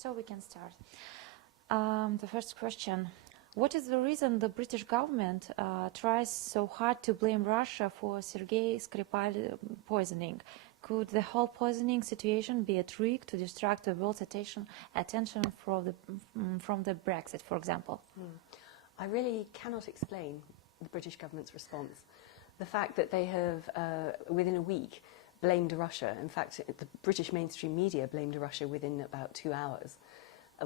So we can start. The first question. What is the reason the British government tries so hard to blame Russia for Sergei Skripal poisoning? Could the whole poisoning situation be a trick to distract the world's attention from the Brexit, for example? I really cannot explain the British government's response. The fact that they have, within a week, blamed Russia. In fact, the British mainstream media blamed Russia within about 2 hours,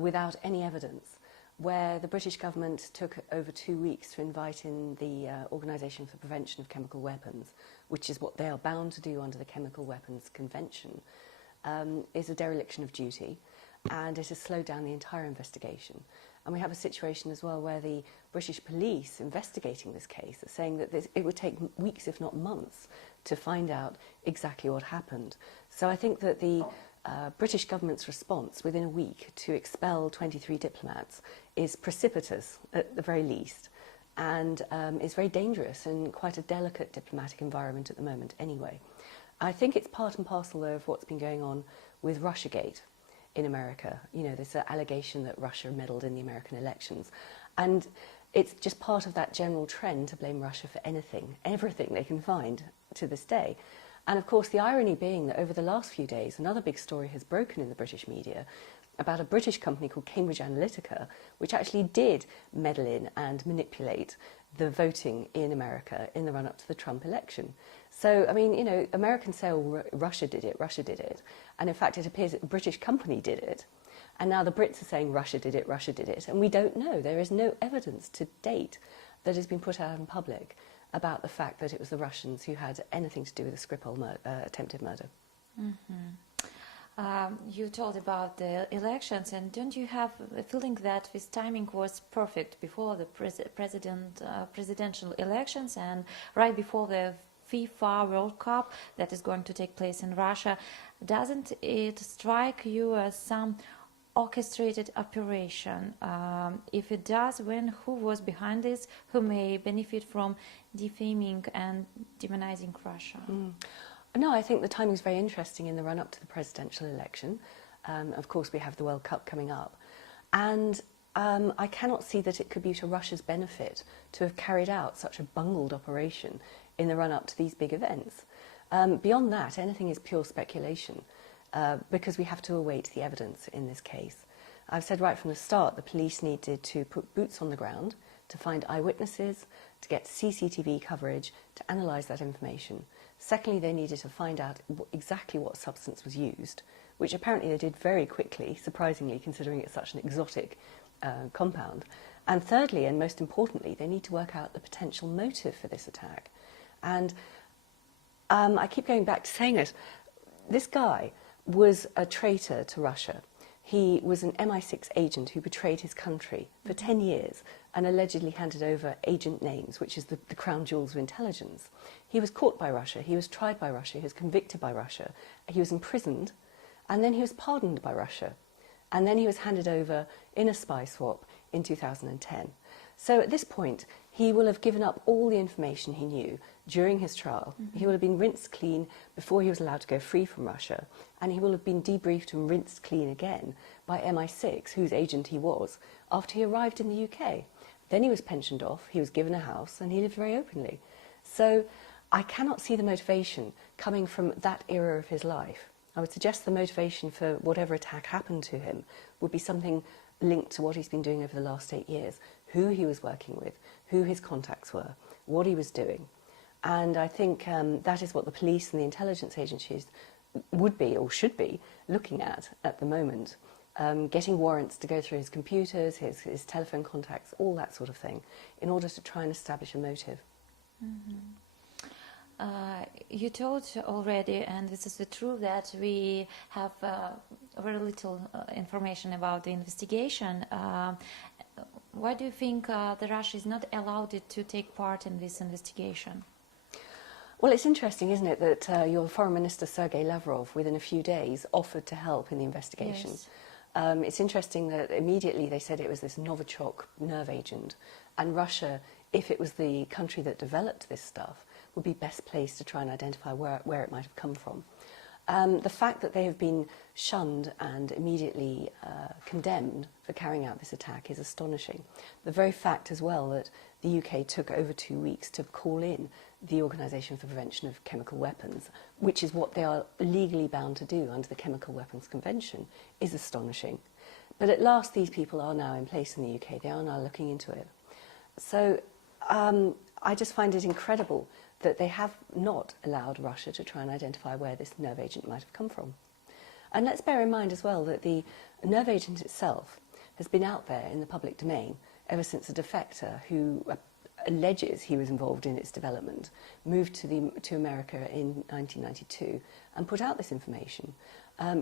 without any evidence, where the British government took over 2 weeks to invite in the Organisation for the Prevention of Chemical Weapons, which is what they are bound to do under the Chemical Weapons Convention, is a dereliction of duty, and it has slowed down the entire investigation. And we have a situation as well where the British police investigating this case are saying that it would take weeks, if not months, to find out exactly what happened. So I think that the British government's response within a week to expel 23 diplomats is precipitous at the very least, and is very dangerous in quite a delicate diplomatic environment at the moment anyway. I think it's part and parcel of what's been going on with Russiagate in America. You know, there's an allegation that Russia meddled in the American elections, and it's just part of that general trend to blame Russia for anything, everything they can find to this day. And of course the irony being that over the last few days another big story has broken in the British media about a British company called Cambridge Analytica, which actually did meddle in and manipulate the voting in America in the run-up to the Trump election. So, I mean, you know, Americans say, oh, Russia did it, and in fact it appears that a British company did it, and now the Brits are saying Russia did it, and we don't know. There is no evidence to date that has been put out in public about the fact that it was the Russians who had anything to do with the Scripal attempted murder. You told about the elections, and don't you have a feeling that this timing was perfect before the presidential elections and right before the FIFA World Cup that is going to take place in Russia? Doesn't it strike you as some orchestrated operation? If it does, then who was behind this? Who may benefit from defaming and demonizing Russia? No, I think the timing is very interesting in the run-up to the presidential election. Of course, we have the World Cup coming up. And I cannot see that it could be to Russia's benefit to have carried out such a bungled operation in the run-up to these big events. Beyond that, anything is pure speculation, because we have to await the evidence in this case. I've said right from the start the police needed to put boots on the ground, to find eyewitnesses, to get CCTV coverage, to analyse that information. Secondly, they needed to find out exactly what substance was used, which apparently they did very quickly, surprisingly, considering it's such an exotic compound. And thirdly, and most importantly, they need to work out the potential motive for this attack. And I keep going back to saying it. This guy was a traitor to Russia. He was an MI6 agent who betrayed his country for 10 years and allegedly handed over agent names, which is the crown jewels of intelligence. He was caught by Russia, he was tried by Russia, he was convicted by Russia, he was imprisoned, and then he was pardoned by Russia. And then he was handed over in a spy swap in 2010. So at this point, he will have given up all the information he knew during his trial. He will have been rinsed clean before he was allowed to go free from Russia, and he will have been debriefed and rinsed clean again by MI6, whose agent he was, after he arrived in the UK. Then he was pensioned off, he was given a house, and he lived very openly. So I cannot see the motivation coming from that era of his life. I would suggest the motivation for whatever attack happened to him would be something linked to what he's been doing over the last 8 years, who he was working with, who his contacts were, what he was doing. And I think that is what the police and the intelligence agencies would be, or should be, looking at the moment. Getting warrants to go through his computers, his telephone contacts, all that sort of thing, in order to try and establish a motive. You told already, and this is the truth, that we have very little information about the investigation. Why do you think that Russia is not allowed to take part in this investigation? Well, it's interesting, isn't it, that your Foreign Minister Sergei Lavrov, within a few days, offered to help in the investigation. Yes. It's interesting that immediately they said it was this Novichok nerve agent, and Russia, if it was the country that developed this stuff, would be best placed to try and identify where it might have come from. The fact that they have been shunned and immediately condemned for carrying out this attack is astonishing. The very fact as well that the UK took over 2 weeks to call in the Organisation for Prevention of Chemical Weapons, which is what they are legally bound to do under the Chemical Weapons Convention, is astonishing. But at last these people are now in place in the UK. They are now looking into it. So I just find it incredible that they have not allowed Russia to try and identify where this nerve agent might have come from. And let's bear in mind as well that the nerve agent itself has been out there in the public domain ever since a defector who alleges he was involved in its development moved to America in 1992 and put out this information.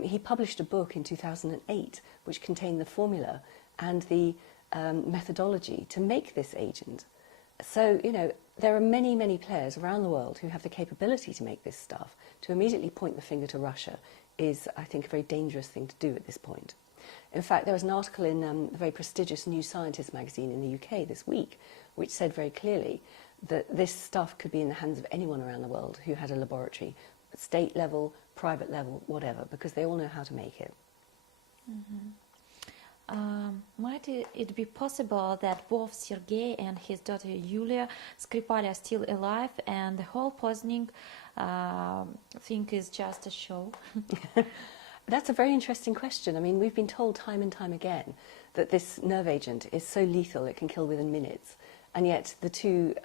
He published a book in 2008 which contained the formula and the methodology to make this agent. So, you know, there are many, many players around the world who have the capability to make this stuff. To immediately point the finger to Russia is, I think, a very dangerous thing to do at this point. In fact, there was an article in the very prestigious New Scientist magazine in the UK this week which said very clearly that this stuff could be in the hands of anyone around the world who had a laboratory, state level, private level, whatever, because they all know how to make it. Mm-hmm. Might it be possible that both Sergei and his daughter Yulia Skripal are still alive and the whole poisoning thing is just a show? That's a very interesting question. I mean, we've been told time and time again that this nerve agent is so lethal it can kill within minutes, and yet the two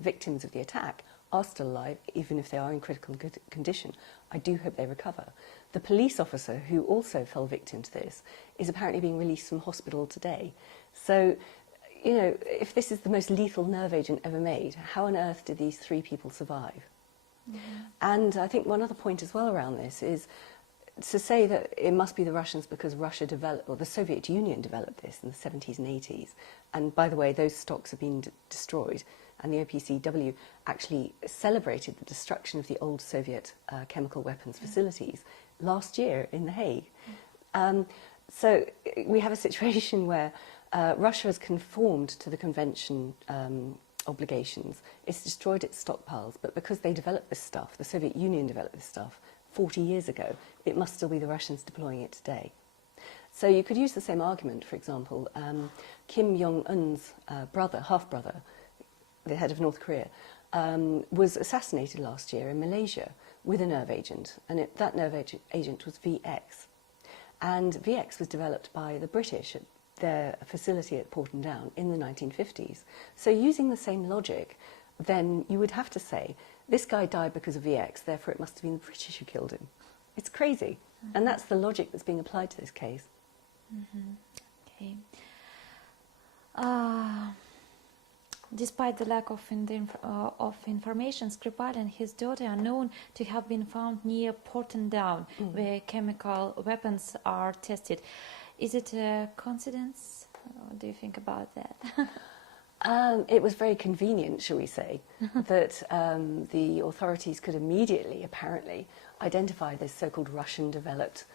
victims of the attack are still alive, even if they are in critical condition. I do hope they recover. The police officer who also fell victim to this is apparently being released from hospital today. So, you know, if this is the most lethal nerve agent ever made, how on earth did these 3 people survive? Mm-hmm. And I think one other point as well around this is to say that it must be the Russians because Russia developed, or the Soviet Union developed this in the 70s and 80s. And by the way, those stocks have been destroyed. And the OPCW actually celebrated the destruction of the old Soviet chemical weapons facilities last year in The Hague. So we have a situation where Russia has conformed to the convention obligations. It's destroyed its stockpiles, but because they developed this stuff, the Soviet Union developed this stuff 40 years ago, it must still be the Russians deploying it today. So you could use the same argument, for example, Kim Jong-un's brother, half-brother, the head of North Korea, was assassinated last year in Malaysia with a nerve agent, and that nerve agent was VX. And VX was developed by the British at their facility at Porton Down in the 1950s. So using the same logic, then you would have to say, this guy died because of VX, therefore it must have been the British who killed him. It's crazy. Mm-hmm. And that's the logic that's being applied to this case. Mm-hmm. Okay. Despite the lack of information, Scripal and his daughter are known to have been found near Porton Down, where chemical weapons are tested. Is it a coincidence? What do you think about that? It was very convenient, shall we say, that the authorities could immediately, apparently, identify this so-called Russian-developed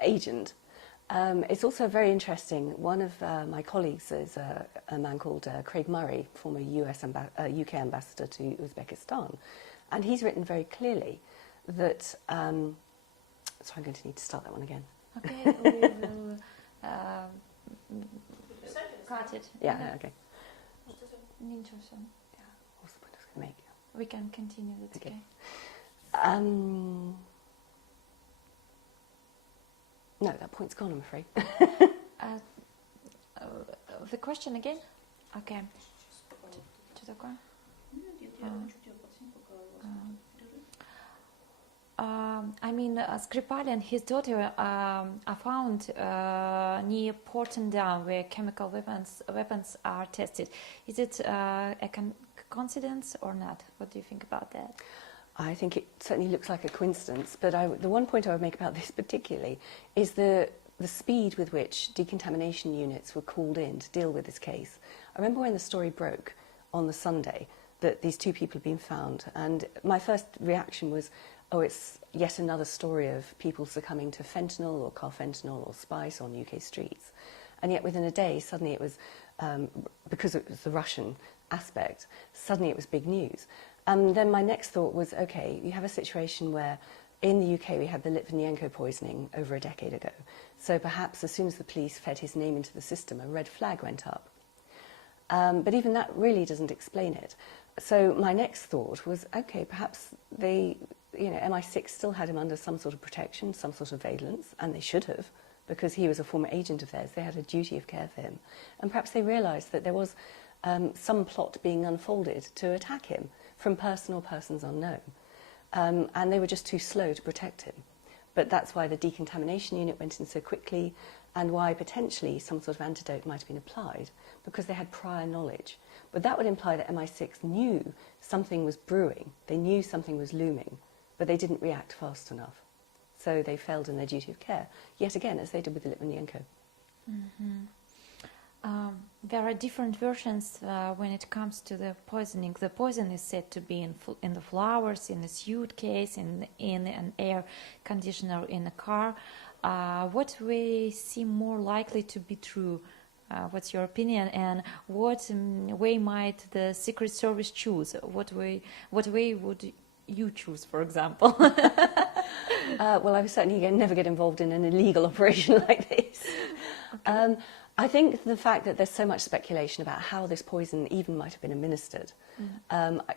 agent. It's also very interesting. One of my colleagues is a man called Craig Murray, former UK ambassador to Uzbekistan, and he's written very clearly that. So I'm going to need to start that one again. Okay, we will cut it. Yeah. Okay. Yeah. What's the point I was going to make? We can continue. That's okay. No, that point's gone, I'm afraid. The question again? Okay. I mean, Scripal and his daughter are found near Porton Down, where chemical weapons are tested. Is it a coincidence or not? What do you think about that? I think it certainly looks like a coincidence, but the one point I would make about this particularly is the speed with which decontamination units were called in to deal with this case. I remember when the story broke on the Sunday that these 2 people had been found, and my first reaction was, oh, it's yet another story of people succumbing to fentanyl or carfentanil or spice on UK streets. And yet within a day, suddenly it was, because it was the Russian aspect, suddenly it was big news. And then my next thought was, okay, you have a situation where in the UK, we had the Litvinenko poisoning over a decade ago. So perhaps as soon as the police fed his name into the system, a red flag went up. But even that really doesn't explain it. So my next thought was, okay, perhaps they, MI6 still had him under some sort of protection, some sort of surveillance, and they should have, because he was a former agent of theirs. They had a duty of care for him. And perhaps they realised that there was some plot being unfolded to attack him from person or persons unknown. And they were just too slow to protect him. But that's why the decontamination unit went in so quickly, and why potentially some sort of antidote might have been applied, because they had prior knowledge. But that would imply that MI6 knew something was brewing, they knew something was looming, but they didn't react fast enough. So they failed in their duty of care, yet again, as they did with the Litvinenko. Mm-hmm. There are different versions when it comes to the poisoning. The poison is said to be in the flowers, in a suitcase, in an air conditioner in a car. What way seem more likely to be true? What's your opinion? And what way might the Secret Service choose? What way would you choose, for example? Well, I would certainly never get involved in an illegal operation like this. Okay. I think the fact that there's so much speculation about how this poison even might have been administered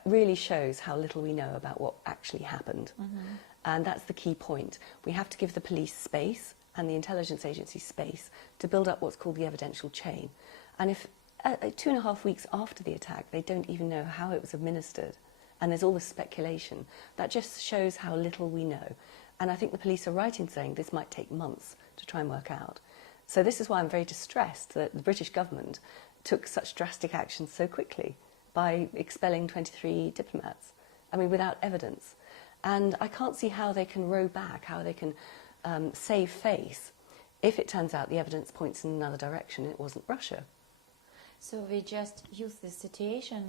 really shows how little we know about what actually happened. Mm-hmm. And that's the key point. We have to give the police space and the intelligence agency space to build up what's called the evidential chain. And if 2.5 weeks after the attack they don't even know how it was administered, and there's all this speculation, that just shows how little we know. And I think the police are right in saying this might take months to try and work out. So this is why I'm very distressed that the British government took such drastic action so quickly by expelling 23 diplomats, I mean, without evidence. And I can't see how they can row back, how they can save face if it turns out the evidence points in another direction and it wasn't Russia. So we just use the situation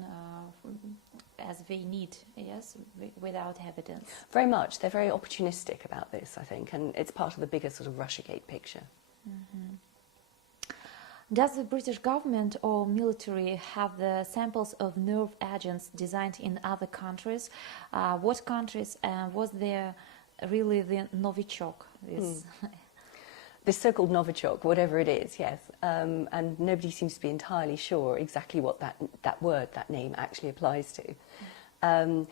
as we need, yes, without evidence. Very much. They're very opportunistic about this, I think, and it's part of the bigger sort of Russiagate picture. Mm-hmm. Does the British government or military have the samples of nerve agents designed in other countries? What countries was there really the Novichok? This so-called Novichok, whatever it is, yes. And nobody seems to be entirely sure exactly what that name actually applies to.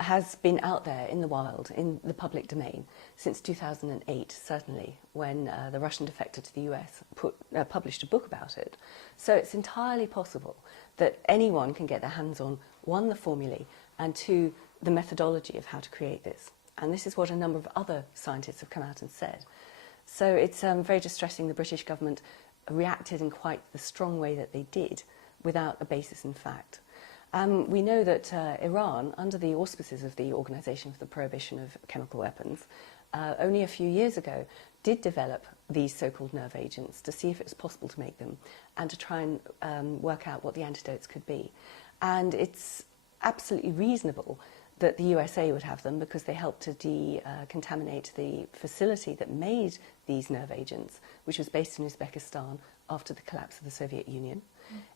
Has been out there in the wild, in the public domain, since 2008, certainly, when the Russian defector to the US published a book about it. So it's entirely possible that anyone can get their hands on, one, the formulae, and two, the methodology of how to create this. And this is what a number of other scientists have come out and said. So it's very distressing the British government reacted in quite the strong way that they did, without a basis in fact. We know that Iran, under the auspices of the Organisation for the Prohibition of Chemical Weapons, only a few years ago did develop these so-called nerve agents to see if it was possible to make them and to try and work out what the antidotes could be. And it's absolutely reasonable that the USA would have them because they helped to decontaminate the facility that made these nerve agents, which was based in Uzbekistan after the collapse of the Soviet Union.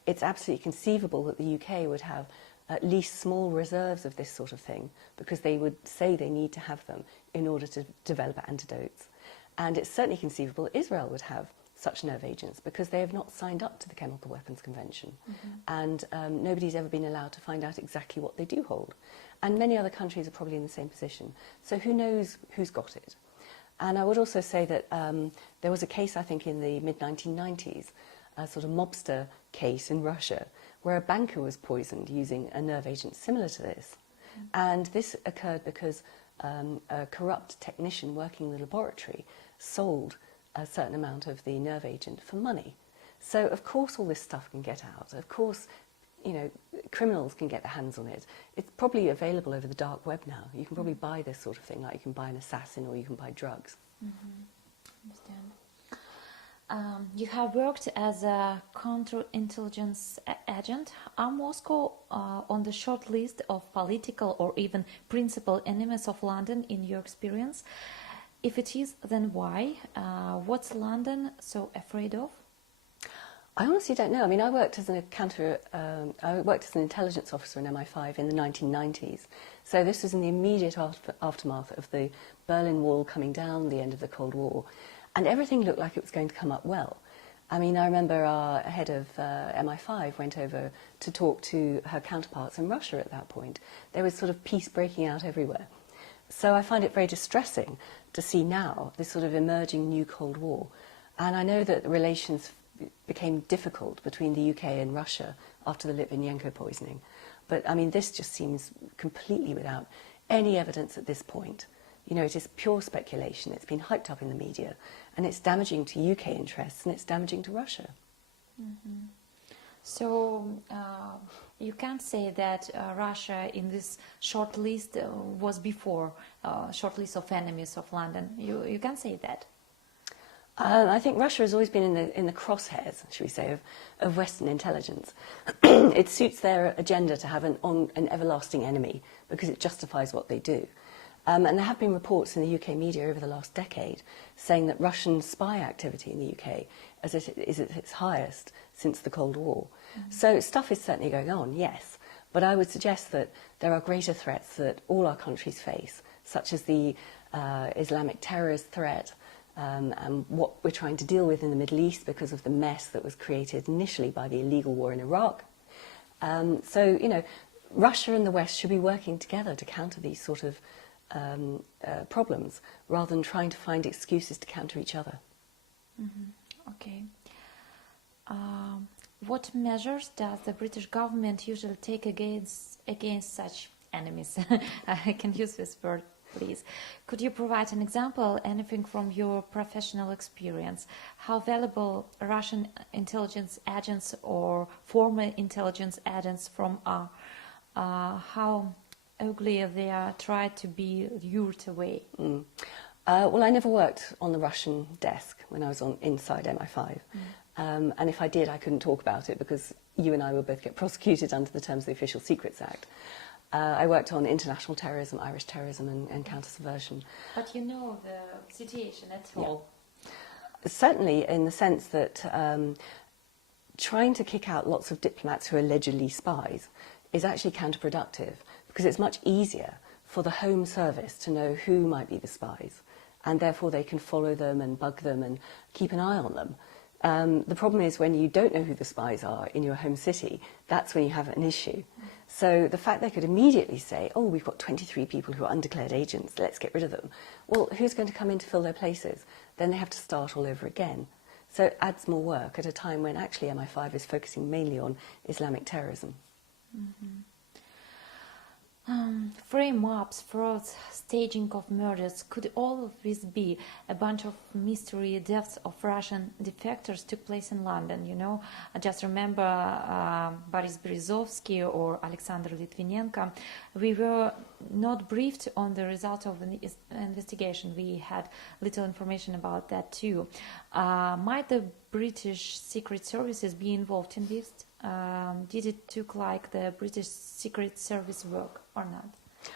It's absolutely conceivable that the UK would have at least small reserves of this sort of thing because they would say they need to have them in order to develop antidotes. And it's certainly conceivable that Israel would have such nerve agents because they have not signed up to the Chemical Weapons Convention. And nobody's ever been allowed to find out exactly what they do hold. And many other countries are probably in the same position. So who knows who's got it? And I would also say that there was a case, I think, in the mid-1990s, a sort of mobster case in Russia, where a banker was poisoned using a nerve agent similar to this. And this occurred because a corrupt technician working in the laboratory sold a certain amount of the nerve agent for money. So, of course, all this stuff can get out. Of course, you know, criminals can get their hands on it. It's probably available over the dark web now. You can probably buy this sort of thing, like you can buy an assassin or you can buy drugs. Understand. You have worked as a counterintelligence agent. Are Moscow on the short list of political or even principal enemies of London in your experience? If it is, then why? What's London so afraid of? I honestly don't know. I mean, I worked as an intelligence officer in MI5 in the 1990s. So this was in the immediate aftermath of the Berlin Wall coming down, the end of the Cold War, and everything looked like it was going to come up well. I mean, I remember our head of MI5 went over to talk to her counterparts in Russia at that point. There was sort of peace breaking out everywhere. So I find it very distressing to see now this sort of emerging new Cold War. And I know that the relations became difficult between the UK and Russia after the Litvinenko poisoning. But, I mean, this just seems completely without any evidence at this point. You know, it is pure speculation. It's been hyped up in the media, and it's damaging to UK interests, and it's damaging to Russia. Mm-hmm. So you can't say that Russia in this short list was before short list of enemies of London. You can't say that. I think Russia has always been in the crosshairs, should we say, of Western intelligence. It suits their agenda to have an everlasting enemy because it justifies what they do. And there have been reports in the UK media over the last decade saying that Russian spy activity in the UK is at its highest since the Cold War. Mm-hmm. So stuff is certainly going on, yes, but I would suggest that there are greater threats that all our countries face, such as the Islamic terrorist threat, and what we're trying to deal with in the Middle East because of the mess that was created initially by the illegal war in Iraq. So, you know, Russia and the West should be working together to counter these sort of problems rather than trying to find excuses to counter each other. Mm-hmm. Okay. What measures does the British government usually take against such enemies? I can use this word, please. Could you provide an example, anything from your professional experience? How valuable Russian intelligence agents or former intelligence agents from are? How ugly they are tried to be lured away? Well, I never worked on the Russian desk when I was inside MI5. And if I did, I couldn't talk about it because you and I will both get prosecuted under the terms of the Official Secrets Act. I worked on international terrorism, Irish terrorism and counter-subversion. But you know the situation at all? Certainly in the sense that trying to kick out lots of diplomats who are allegedly spies is actually counterproductive because it's much easier for the Home Service to know who might be the spies and therefore they can follow them and bug them and keep an eye on them. The problem is when you don't know who the spies are in your home city, that's when you have an issue. So the fact they could immediately say, oh, we've got 23 people who are undeclared agents, let's get rid of them. Well, who's going to come in to fill their places? Then they have to start all over again. So it adds more work at a time when actually MI5 is focusing mainly on Islamic terrorism. Mm-hmm. Frame-ups, frauds, staging of murders, could all of this be a bunch of mystery deaths of Russian defectors took place in London? You know, I just remember Boris Berezovsky or Alexander Litvinenko. We were not briefed on the result of the investigation. We had little information about that too. Might the British Secret Services be involved in this? Did it look like the British Secret Service work or not?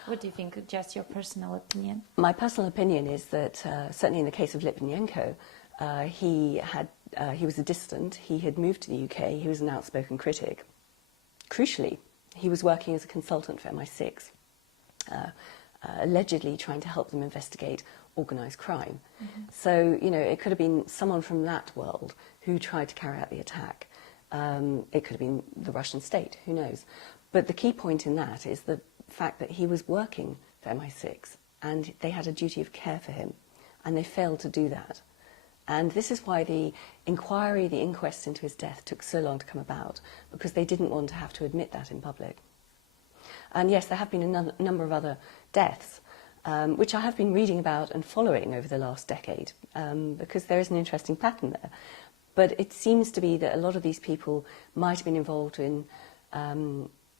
What do you think? Just your personal opinion? My personal opinion is that certainly in the case of Litvinenko, he was a dissident. He had moved to the UK. He was an outspoken critic. Crucially, he was working as a consultant for MI6, allegedly trying to help them investigate organised crime. Mm-hmm. So, you know, it could have been someone from that world who tried to carry out the attack. It could have been the Russian state, who knows. But the key point in that is the fact that he was working for MI6 and they had a duty of care for him and they failed to do that. And this is why the inquiry, the inquest into his death took so long to come about, because they didn't want to have to admit that in public. And yes, there have been a number of other deaths, which I have been reading about and following over the last decade, because there is an interesting pattern there. But it seems to be that a lot of these people might have been involved in,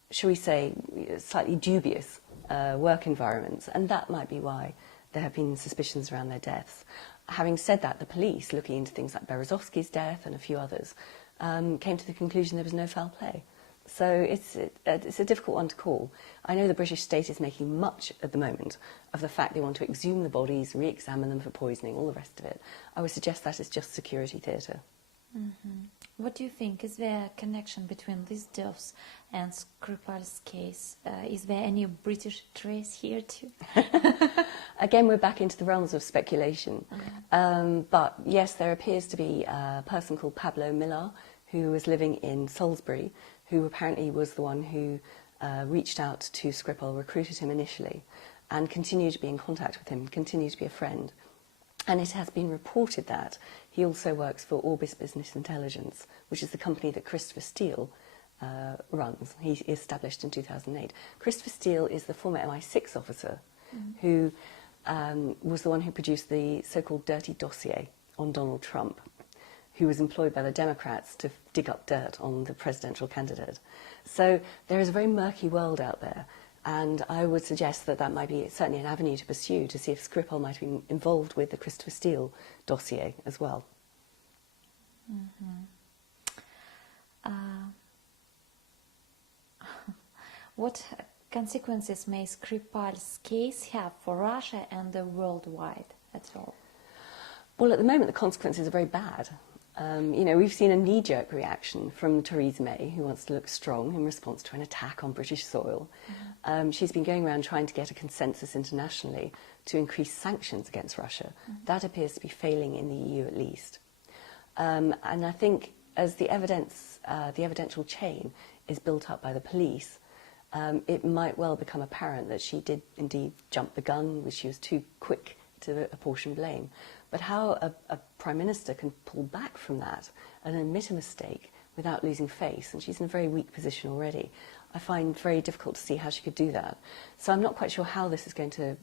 shall we say, slightly dubious work environments, and that might be why there have been suspicions around their deaths. Having said that, the police, looking into things like Berezovsky's death and a few others, came to the conclusion there was no foul play. So it's a difficult one to call. I know the British state is making much at the moment of the fact they want to exhume the bodies, re-examine them for poisoning, all the rest of it. I would suggest that is just security theatre. Mm-hmm. What do you think? Is there a connection between these deaths and Skripal's case? Is there any British trace here too? Again, we're back into the realms of speculation. But yes, there appears to be a person called Pablo Millar, who was living in Salisbury, who apparently was the one who reached out to Scripal, recruited him initially, and continued to be in contact with him, continued to be a friend. And it has been reported that he also works for Orbis Business Intelligence, which is the company that Christopher Steele runs. He established in 2008. Christopher Steele is the former MI6 officer who was the one who produced the so-called dirty dossier on Donald Trump, who was employed by the Democrats to dig up dirt on the presidential candidate. So there is a very murky world out there. And I would suggest that that might be certainly an avenue to pursue, to see if Scripal might have been involved with the Christopher Steele dossier as well. What consequences may Skripal's case have for Russia and the worldwide at all? Well, at the moment, the consequences are very bad. You know, we've seen a knee-jerk reaction from Theresa May, who wants to look strong in response to an attack on British soil. She's been going around trying to get a consensus internationally to increase sanctions against Russia. That appears to be failing in the EU at least. And I think as the evidential chain is built up by the police, it might well become apparent that she did indeed jump the gun, which she was too quick to apportion blame. But how a Prime Minister can pull back from that and admit a mistake without losing face, and she's in a very weak position already, I find very difficult to see how she could do that. So I'm not quite sure how this is going to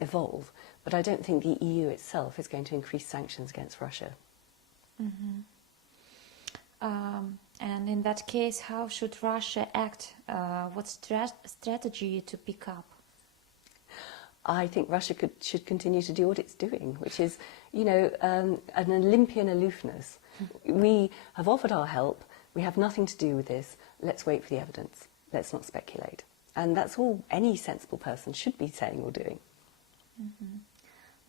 evolve, but I don't think the EU itself is going to increase sanctions against Russia. And in that case, how should Russia act? What strategy to pick up? I think Russia should continue to do what it's doing, which is, you know, an Olympian aloofness. We have offered our help. We have nothing to do with this. Let's wait for the evidence. Let's not speculate. And that's all any sensible person should be saying or doing.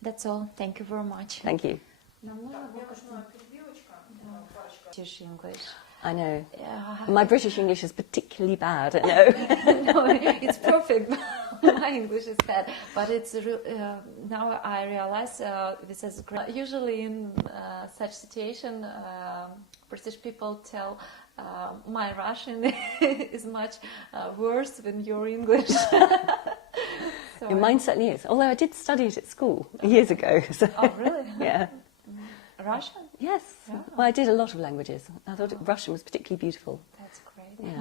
That's all. Thank you very much. Thank you. British English. I know. My British English is particularly bad. I know. No, it's perfect. My English is bad, but it's now I realize this is great. Usually in such situation, British people tell my Russian is much worse than your English. So Mine certainly is. Although I did study it at school years ago. So. Oh, really? Yeah. Russian? Yes. Well, I did a lot of languages. I thought Russian was particularly beautiful. That's great. Yeah.